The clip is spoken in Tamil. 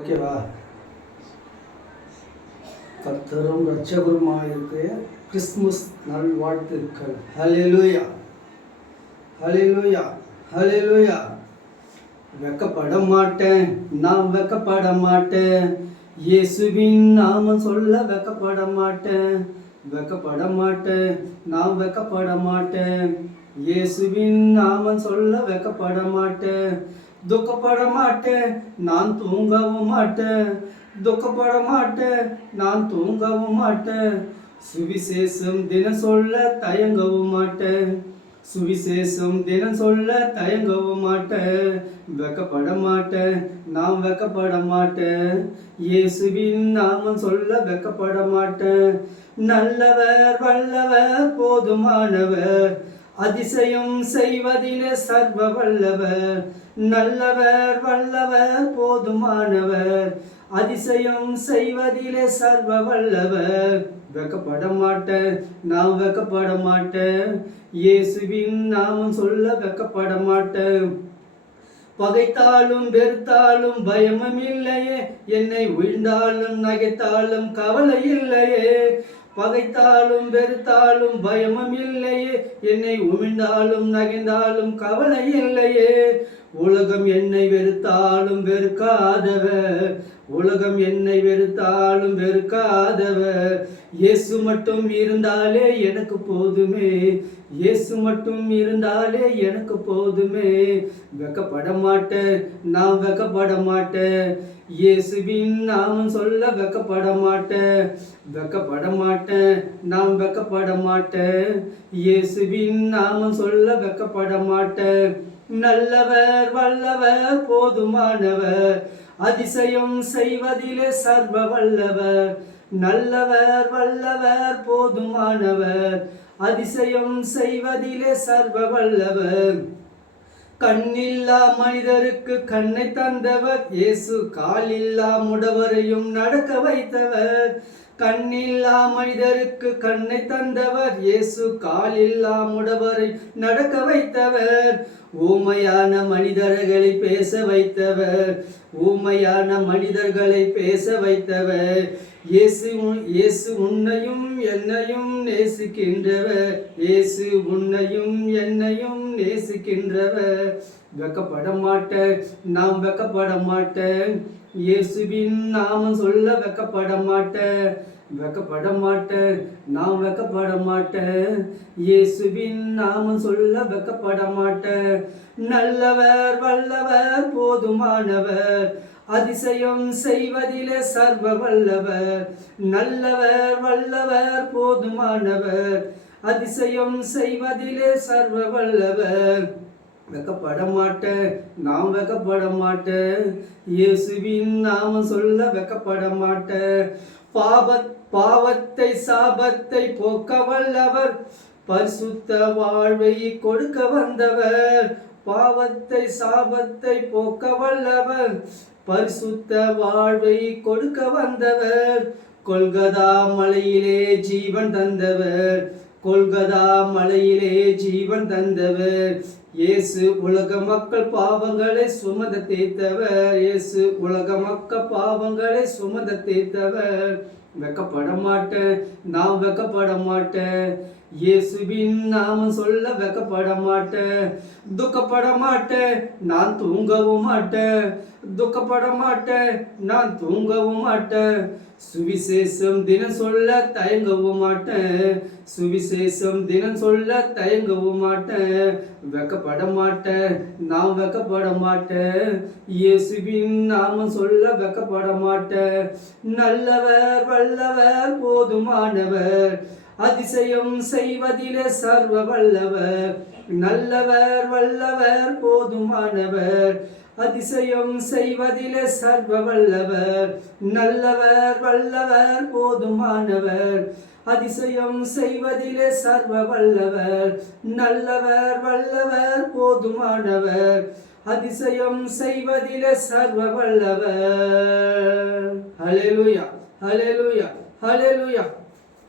ஓகேவா? கர்த்தரும் இரட்சகருமாயிருக்கிற கிறிஸ்துமஸ் நல்வாழ்த்துக்கள். ஹல்லேலூயா, ஹல்லேலூயா, ஹல்லேலூயா. வெக்கப்பட மாட்டேன், நான் வெக்கப்பட மாட்டேன். இயேசுவின் நாமம் சொல்ல வெக்கப்பட மாட்டேன், வெக்கப்பட மாட்டேன், நான் வெக்கப்பட மாட்டேன். இயேசுவின் நாமம் சொல்ல வெக்கப்பட மாட்டேன், துக்கப்பட மாட்டேன், நான் தூங்கவும் மாட்டேன். துக்கப்பட மாட்டேன், நான் தூங்கவும் மாட்டேன். சுவிசேஷம் தினம் சொல்ல தயங்கவும் மாட்டேன், சுவிசேஷம் தினம் சொல்ல தயங்கவும் மாட்டேன். வெக்கப்பட மாட்டேன், நான் வெக்கப்பட மாட்டேன். இயேசுவின் நாமம் சொல்ல வெக்கப்பட மாட்டேன். நல்லவர் வல்லவர் போதுமானவர், அதிசயம் செய்வதிலே சர்வ வல்லவர். நல்லவர் வல்லவர் போதுமானவர், அதிசயம் செய்வதிலே சர்வ வல்லவர். வெக்கப்பட மாட்டேன், நான் வெக்கப்பட மாட்டேன். இயேசுவின் நாமம் சொல்ல வெக்கப்பட மாட்டேன். பகைத்தாலும் வெறுத்தாலும் பயமும் இல்லையே, என்னை விழுந்தாலும் நகைத்தாலும் கவலை இல்லையே. பகைத்தாலும் வெறுத்தாலும் பயமும் இல்லையே, என்னை உமிழ்ந்தாலும் நகைந்தாலும் கவலை இல்லையே. உலகம் என்னை வெறுத்தாலும் வெறுக்காதவர், உலகம் என்னை வெறுத்தாலும் வெறுக்காதவர். இயேசு மட்டும் இருந்தாலே எனக்கு போதுமே, இயேசு மட்டும் இருந்தாலே எனக்கு போதுமே. வெக்கப்பட மாட்டேன், நான் வெக்கப்பட மாட்டேன். இயேசுவின் நாமம் சொல்ல வெக்கப்பட மாட்டேன், வெக்கப்பட மாட்டேன், நான் வெக்கப்பட மாட்டேன். இயேசுவின் நாமம் சொல்ல வெக்கப்பட மாட்டேன். நல்லவர் வல்லவர் போதுமானவர், அதிசயம் செய்வதிலே சர்வ வல்லவர். நல்லவர் வல்லவர் போதுமானவர், அதிசயம் செய்வதிலே சர்வ வல்லவர். கண்ணில்லா மனிதருக்கு கண்ணை தந்தவர் இயேசு, காலில்லா முடவரையும் நடக்க வைத்தவர். கண்ணில்லா மனிதருக்கு கண்ணை தந்தவர் இயேசு, காலில்லா முடவரை நடக்க வைத்தவர். ஊமையான மனிதர்களை பேச வைத்தவர், ஊமையான மனிதர்களை பேச வைத்தவர். இயேசு உன்னையும் என்னையும் நேசிக்கின்றவர், இயேசு உன்னையும் என்னையும் நேசிக்கின்றவர். வெக்கப்பட மாட்டேன், நான் வெக்கப்பட மாட்டேன். இயேசுவின் நாமம் சொல்ல வெக்கப்பட மாட்டேன், வெக்கப்பட மாட்டேன், நான் வெக்கப்பட மாட்டேன். இயேசுவின் நாமம் சொல்ல வெக்கப்பட மாட்டேன். நல்லவர் வல்லவர் போதுமானவர், அதிசயம் செய்வதிலே சர்வ வல்லவர். நல்லவர் வல்லவர் போதுமானவர், அதிசயம் செய்வதிலே சர்வ வல்லவர். வெக்கப்பட மாட்டேன், நான் வெக்கப்பட மாட்டேன். இயேசுவின் நாமம் சொல்ல வெக்கப்பட மாட்டேன். பாவத்தை சாபத்தை போக்க வல்லவர், பரிசுத்த வாழ்வை கொடுக்க வந்தவர். பாவத்தை சாபத்தை போக்க வல்லவர், பரிசுத்த வாழ்வை கொடுக்க வந்தவர். கொல்கதா மலையிலே ஜீவன் தந்தவர், கொல்கதா மலையிலே ஜீவன் தந்தவர். இயேசு உலக மக்கள் பாவங்களை சுமந்த தீர்த்தவர், இயேசு உலக மக்கள் பாவங்களை சுமந்த தீர்த்தவர். வெக்கப்பட மாட்டேன், நான் வெக்கப்பட மாட்டேன். இயேசுவின் நாமம் சொல்ல வெக்கப்பட மாட்டேன். துக்கப்பட மாட்டேன், நான் தூங்கவும் மாட்டேன். துக்கப்பட மாட்டேன், நான் தூங்கவும் மாட்டேன். சுவிசேஷம் தினம் சொல்ல தயங்கவும் மாட்டேன், சுவிசேஷம் தினம் சொல்ல தயங்கவும் மாட்டேன். வெக்கப்பட மாட்டேன், நான் வெக்கப்பட மாட்டேன். இயேசுவின் நாமம் சொல்ல வெக்கப்பட மாட்டேன். நல்லவர் வல்லவர் போதுமானவர், அதிசயம் செய்வதிலே சர்வ வல்லவர். நல்லவர் வல்லவர் போதுமானவர், அதிசயம் செய்வதிலே சர்வ வல்லவர். நல்லவர் வல்லவர் போதுமானவர், அதிசயம் செய்வதிலே சர்வ வல்லவர். நல்லவர் வல்லவர் போதுமானவர், அதிசயம் செய்வதிலே சர்வ வல்லவர். ஹல்லேலூயா, ஹல்லேலூயா, ஹல்லேலூயா.